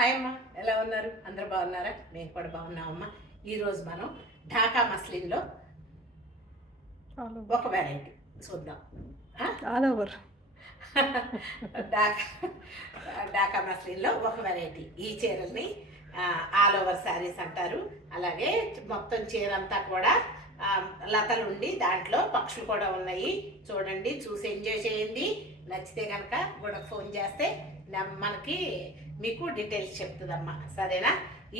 Hi అమ్మ, ఎలా ఉన్నారు? అందరూ బాగున్నారా? మేము కూడా బాగున్నామమ్మా. ఈరోజు మనం ఢాకా మస్లిన్లో ఒక వెరైటీ చూద్దాం. ఆల్ ఓవర్ ఢాకా ఢాకా మస్లిన్లో ఒక వెరైటీ. ఈ చీరల్ని ఆల్ ఓవర్ శారీస్ అంటారు. అలాగే మొత్తం చీర అంతా కూడా లతలు ఉండి దాంట్లో పక్షులు కూడా ఉన్నాయి. చూడండి, చూసి ఎంజాయ్ చేయండి. నచ్చితే కనుక కూడా ఫోన్ చేస్తే మనకి మీకు డీటెయిల్స్ చెప్తుందమ్మా, సరేనా?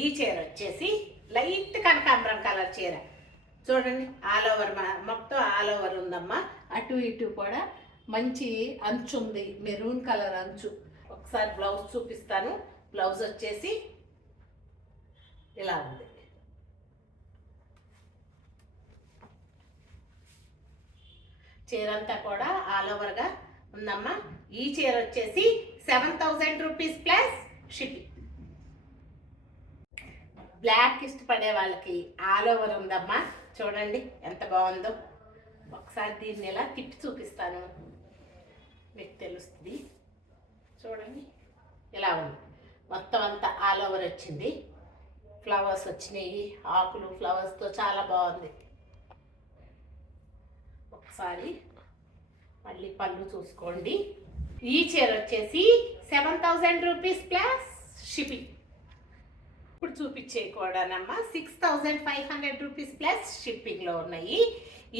ఈ చీర వచ్చేసి లైట్ కనకాంబరం కలర్ చీర. చూడండి, ఆల్ ఓవర్ మొత్తం ఆల్ ఓవర్ ఉందమ్మా. అటు ఇటు కూడా మంచి అంచు ఉంది, మెరూన్ కలర్ అంచు. ఒకసారి బ్లౌజ్ చూపిస్తాను. బ్లౌజ్ వచ్చేసి ఇలా ఉంది. చీర అంతా కూడా ఆల్ ఓవర్గా ఉందమ్మా. ఈ చీర వచ్చేసి 7,000 రూపీస్ ప్లస్ షిప్పింగ్. బ్లాక్ ఇష్టపడే వాళ్ళకి ఆల్ ఓవర్ ఉందమ్మా. చూడండి ఎంత బాగుందో. ఒకసారి దీన్ని ఇలా తిప్పి చూపిస్తాను, మీకు తెలుస్తుంది. చూడండి, ఇలా ఉంది. మొత్తం అంతా ఆల్ ఓవర్ వచ్చింది. ఫ్లవర్స్ వచ్చినాయి, ఆకులు ఫ్లవర్స్తో చాలా బాగుంది. ఒకసారి మళ్ళీ పళ్ళు చూసుకోండి. ఈ చీర వచ్చేసి 7,000 రూపీస్ ప్లస్ షిప్పింగ్. ఇప్పుడు చూపించే కూడానమ్మా 6,500 రూపీస్ ప్లస్ షిప్పింగ్లో ఉన్నాయి.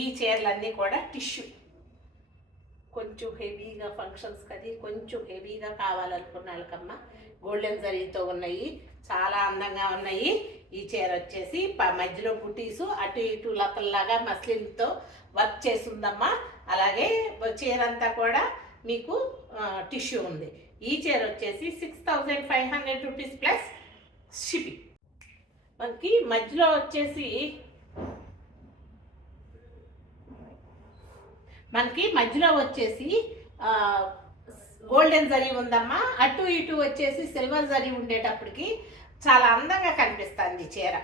ఈ చీరలన్నీ కూడా టిష్యూ, కొంచెం హెవీగా ఫంక్షన్స్ కది కొంచెం హెవీగా కావాలనుకున్న వాళ్ళకమ్మా గోల్డెన్ జరీతో ఉన్నాయి. చాలా అందంగా ఉన్నాయి. ఈ చీర వచ్చేసి మధ్యలో బుటీసు, అటు ఇటు లతల్లాగా మస్లిన్తో వర్క్ చేసి ఉందమ్మా. అలాగే చీర అంతా కూడా మీకు టిష్యూ ఉంది. ఈ చీర వచ్చేసి 6,500 రూపీస్ ప్లస్ షిప్పింగ్. మనకి మధ్యలో వచ్చేసి గోల్డెన్ జరీ ఉందమ్మా. అటు ఇటు వచ్చేసి సిల్వర్ జరీ ఉండేటప్పటికి చాలా అందంగా కనిపిస్తుంది చీర.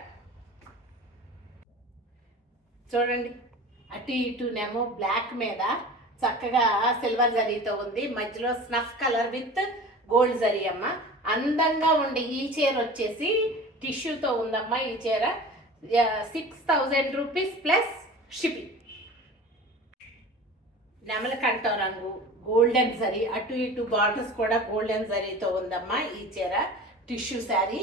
చూడండి, అటు ఇటునేమో బ్లాక్ మీద చక్కగా సిల్వర్ జరీతో ఉంది. మధ్యలో snuff colour with gold zari అమ్మ. అందంగా ఉండి ఈ చీర వచ్చేసి టిష్యూతో ఉందమ్మా. ఈ చీర 6,000 రూపీస్ ప్లస్ షిప్పింగ్. నెమలకంఠ రంగు, గోల్డెన్ జరీ, అటు ఇటు బార్డర్స్ కూడా గోల్డెన్ జరీతో ఉందమ్మా. ఈ చీర టిష్యూ శారీ.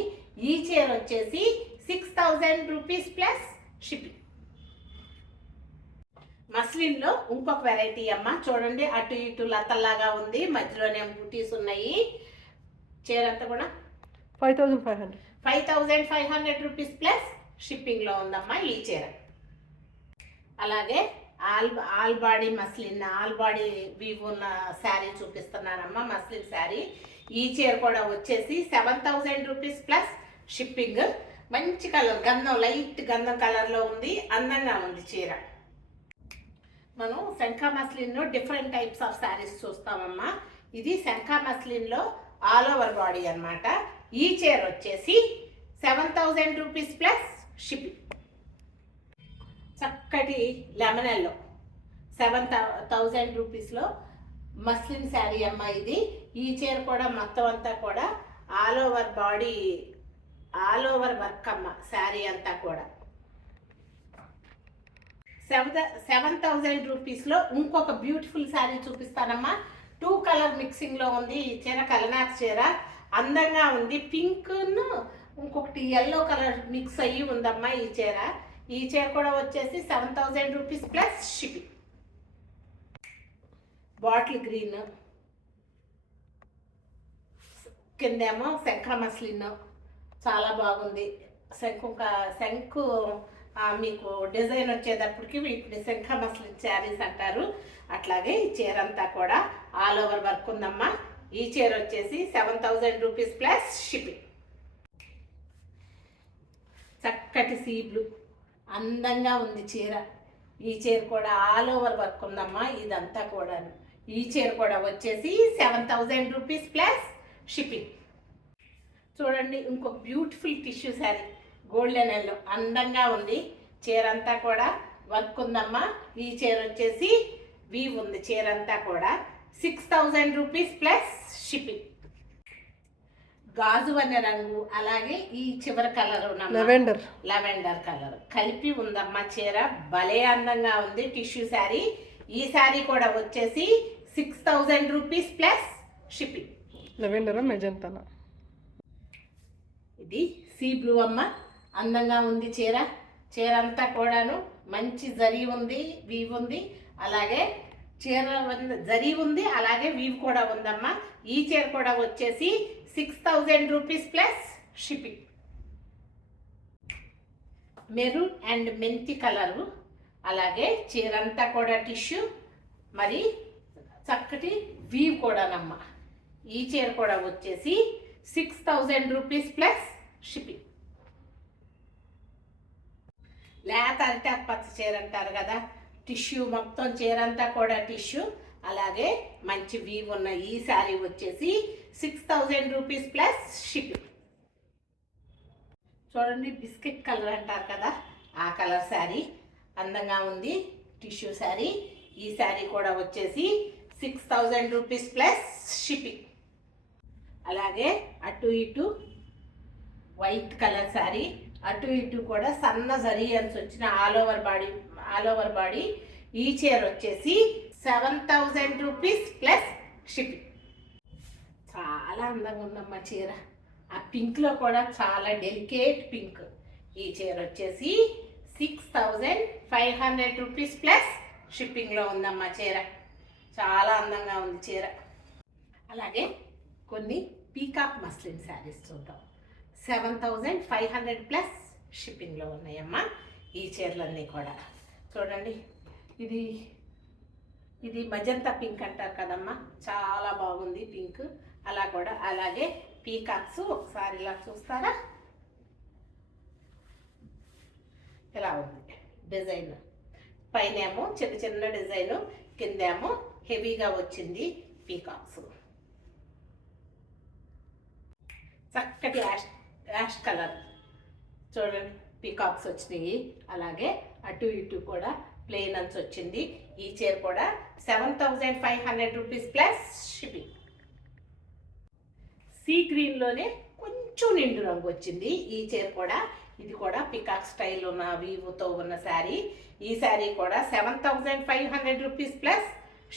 ఈ చీర వచ్చేసి 6,000 రూపీస్ ప్లస్ షిప్పింగ్. మస్లిన్లో ఇంకొక వెరైటీ అమ్మ. చూడండి, అటు ఇటు లతల్లాగా ఉంది, మధ్యలోనే బూటీస్ ఉన్నాయి. చీర అంతా కూడా 5,500 రూపీస్ ప్లస్ షిప్పింగ్లో ఉందమ్మా ఈ చీర. అలాగే all body muslin, all body weave ఉన్న శారీ చూపిస్తున్నానమ్మా, మస్లిన్ శారీ. ఈ చీర కూడా వచ్చేసి 7,000 రూపీస్ ప్లస్ షిప్పింగ్. మంచి కలర్, గంధం, లైట్ గంధం కలర్లో ఉంది. అందంగా ఉంది చీర. మనం శంఖా మస్లిన్లో డిఫరెంట్ టైప్స్ ఆఫ్ శారీస్ చూస్తామమ్మా. ఇది శంఖా మస్లిన్లో ఆల్ ఓవర్ బాడీ అన్నమాట. ఈ చీర వచ్చేసి 7,000 రూపీస్ ప్లస్ షిప్పింగ్. చక్కటి లెమనెల్లో 7,000 రూపీస్లో మస్లిన్ శారీ అమ్మ ఇది. ఈ చీర కూడా మొత్తం అంతా కూడా all over body, all over work అమ్మ. శారీ అంతా కూడా 7,000 రూపీస్లో ఇంకొక బ్యూటిఫుల్ శారీ చూపిస్తానమ్మా. 2 కలర్ మిక్సింగ్లో ఉంది. ఈ చీర కలనాథ్ చీర, అందంగా ఉంది. పింక్ను ఇంకొకటి ఎల్లో కలర్ మిక్స్ అయ్యి ఉందమ్మా ఈ చీర. ఈ చీర కూడా వచ్చేసి 7,000 rupees plus shipping. Bottle green, కిందేమో శంఖ మస్లిన్, చాలా బాగుంది. శంఖు మీకు డిజైన్ వచ్చేటప్పటికి వీటిని శంఖ మస్లిన్ శారీస్ అంటారు. అట్లాగే ఈ చీర అంతా కూడా ఆల్ ఓవర్ వర్క్ ఉందమ్మా. ఈ చీర వచ్చేసి 7,000 రూపీస్ ప్లస్ షిప్పింగ్. చక్కటి సీ బ్లూ, అందంగా ఉంది చీర. ఈ చీర కూడా ఆల్ ఓవర్ వర్క్ ఉందమ్మా. ఇదంతా కూడా ఈ చీర కూడా వచ్చేసి 7,000 రూపీస్ ప్లస్ షిప్పింగ్. చూడండి, ఇంకొక beautiful tissue sari, golden yellow, అందంగా ఉంది. చీర అంతా కూడా వర్క్ ఉందమ్మా. ఈ చీర వచ్చేసి వీవ్ ఉంది. చీర అంతా కూడా 6,000 రూపీస్ ప్లస్ షిప్పింగ్. గాజు అనే రంగు, అలాగే ఈ చివరి కలర్ లెవెండర్ కలర్ కలిపి ఉందమ్మా చీర. భలే అందంగా ఉంది. టిష్యూ శారీ. ఈ శారీ కూడా వచ్చేసి 6000 రూపీస్ ప్లస్ షిప్పింగ్. లెవెండర్ మెజంతానా. ఇది సీ బ్లూ అమ్మ. అందంగా ఉంది చీర. చీర అంతా కూడాను మంచి జరీ ఉంది, వీవ్ ఉంది, అలాగే చీర జరీ ఉంది, అలాగే వీవ్ కూడా ఉందమ్మా. ఈ చీర కూడా వచ్చేసి 6000 rupees plus shipping. Maroon and మెంతి కలరు, అలాగే చీర అంతా కూడా టిష్యూ, మరి చక్కటి వీవ్ కూడానమ్మా. ఈ చీర కూడా వచ్చేసి 6000 రూపీస్ ప్లస్ షిప్పింగ్. లేత అంటే పచ్చ చీర అంటారు కదా, టిష్యూ మొత్తం చీర అంతా కూడా టిష్యూ, అలాగే మంచి వీవ్ ఉన్న ఈ శారీ వచ్చేసి 6000 రూపీస్ ప్లస్ షిప్పింగ్. చూడండి, బిస్కెట్ కలర్ అంటారు కదా, ఆ కలర్ శారీ అందంగా ఉంది. టిష్యూ శారీ. ఈ శారీ కూడా వచ్చేసి 6000 రూపీస్ ప్లస్ షిప్పింగ్. అలాగే అటు ఇటు వైట్ కలర్ శారీ, అటు ఇటు కూడా సన్న జరీ అని వచ్చిన ఆల్ ఓవర్ బాడీ. ఈ చీర వచ్చేసి 7000 రూపీస్ ప్లస్ షిప్పింగ్. చాలా అందంగా ఉందమ్మా చీర. ఆ పింక్లో కూడా చాలా డెలికేట్ పింక్. ఈ చీర వచ్చేసి 6500 రూపీస్ ప్లస్ షిప్పింగ్లో ఉందమ్మా చీర. చాలా అందంగా ఉంది చీర. అలాగే కొన్ని పీకాక్ మస్లిన్ శారీస్ చూద్దాం. 7500 ప్లస్ షిప్పింగ్లో ఉన్నాయమ్మా ఈ చీరలన్నీ కూడా. చూడండి, ఇది మజంతా పింక్ అంటారు కదమ్మా, చాలా బాగుంది పింక్. అలాగే పీకాక్స్ ఒకసారి ఇలా చూస్తారా, ఇలా ఉంది డిజైన్. పైనేమో చిన్న చిన్న డిజైను, కిందేమో హెవీగా వచ్చింది పీకాక్స్. చక్కటి యాష్ కలర్ చూడండి, పీకాక్స్ వచ్చినాయి. అలాగే అటు ఇటు కూడా ప్లెయిన్ అంచు వచ్చింది. ఈ చీర కూడా 7500 రూపీస్ ప్లస్ షిప్పింగ్. సీ గ్రీన్లోనే కొంచెం నిండు రంగు వచ్చింది ఈ చీర కూడా. ఇది కూడా పికాక్ స్టైల్ ఉన్న వీవుతో ఉన్న శారీ. ఈ శారీ కూడా 7500 rupees plus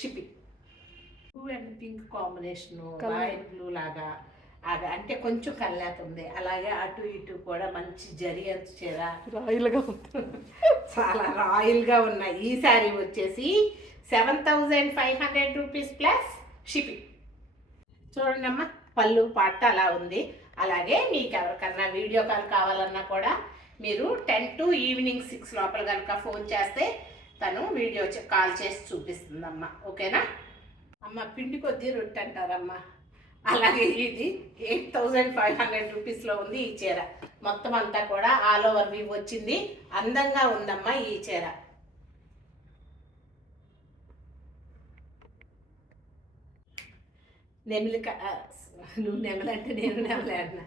shipping. Blue and pink combination, royal blue లాగా అంటే కొంచెం కల్లాత ఉంది. అలాగే అటు ఇటు కూడా మంచి జరీ అంచు చీర, రాయల్గా ఉంది. చాలా రాయల్గా ఉన్నాయి. ఈ శారీ వచ్చేసి 7500 రూపీస్ ప్లస్ షిప్పింగ్. చూడండి అమ్మా, పళ్ళు పాట అలా ఉంది. అలాగే మీకు ఎవరికన్నా వీడియో కాల్ కావాలన్నా కూడా మీరు 10 to ఈవినింగ్ 6 లోపల కనుక ఫోన్ చేస్తే తను వీడియో కాల్ చేసి చూపిస్తుందమ్మా. ఓకేనా అమ్మ? పిండి కొద్దీ రొట్టె అంటారమ్మా. అలాగే ఇది 8500 రూపీస్లో ఉంది ఈ చీర. మొత్తం అంతా కూడా ఆల్ ఓవర్ వీవ్ వచ్చింది. అందంగా ఉందమ్మా ఈ చీర. నువ్వు నెమలంటే నేను నెమలే అన్నా.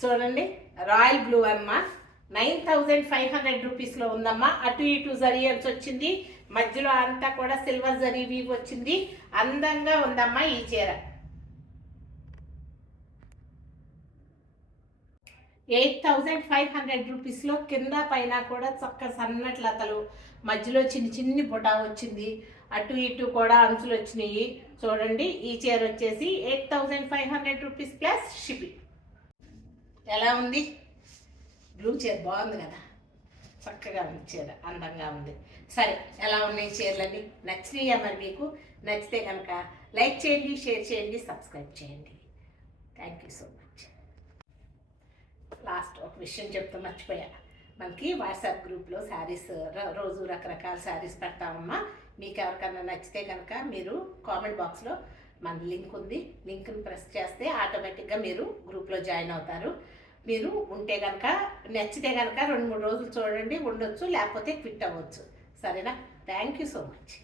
చూడండి, రాయల్ బ్లూ అమ్మ. 9500 రూపీస్లో ఉందమ్మా. అటు ఇటు జరీ అంచు వచ్చింది. మధ్యలో అంతా కూడా సిల్వర్ జరీ వీవ్ వచ్చింది. అందంగా ఉందమ్మా ఈ చీర. 8500 రూపీస్లో కింద పైన కూడా చక్క సన్నటి లతలు, మధ్యలో చిన్ని బుటా వచ్చింది. అటు ఇటు కూడా అంచులు వచ్చినాయి. చూడండి, ఈ చీర వచ్చేసి 8500 రూపీస్ ప్లస్ షిప్పింగ్. ఎలా ఉంది? బ్లూ చీర బాగుంది కదా, చక్కగా ఉంది చీర, అందంగా ఉంది. సరే, ఎలా ఉన్నాయి చీరలన్నీ? నచ్చినాయా? మరి మీకు నచ్చితే కనుక లైక్ చేయండి, షేర్ చేయండి, సబ్స్క్రైబ్ చేయండి. Thank you so much. Last ఒక విషయం చెప్తూ మర్చిపోయా. మనకి వాట్సాప్ గ్రూప్లో శారీస్ రోజు రకరకాల శారీస్ పెడతామమ్మా. మీకు ఎవరికన్నా నచ్చితే కనుక మీరు కామెంట్ బాక్స్లో మన లింక్ ఉంది, లింక్ని ప్రెస్ చేస్తే ఆటోమేటిక్గా మీరు గ్రూప్లో జాయిన్ అవుతారు. మీరు ఉంటే కనుక నచ్చితే కనుక 2-3 రోజులు చూడండి, ఉండొచ్చు, లేకపోతే క్విట్ అవ్వచ్చు. సరేనా? Thank you so much.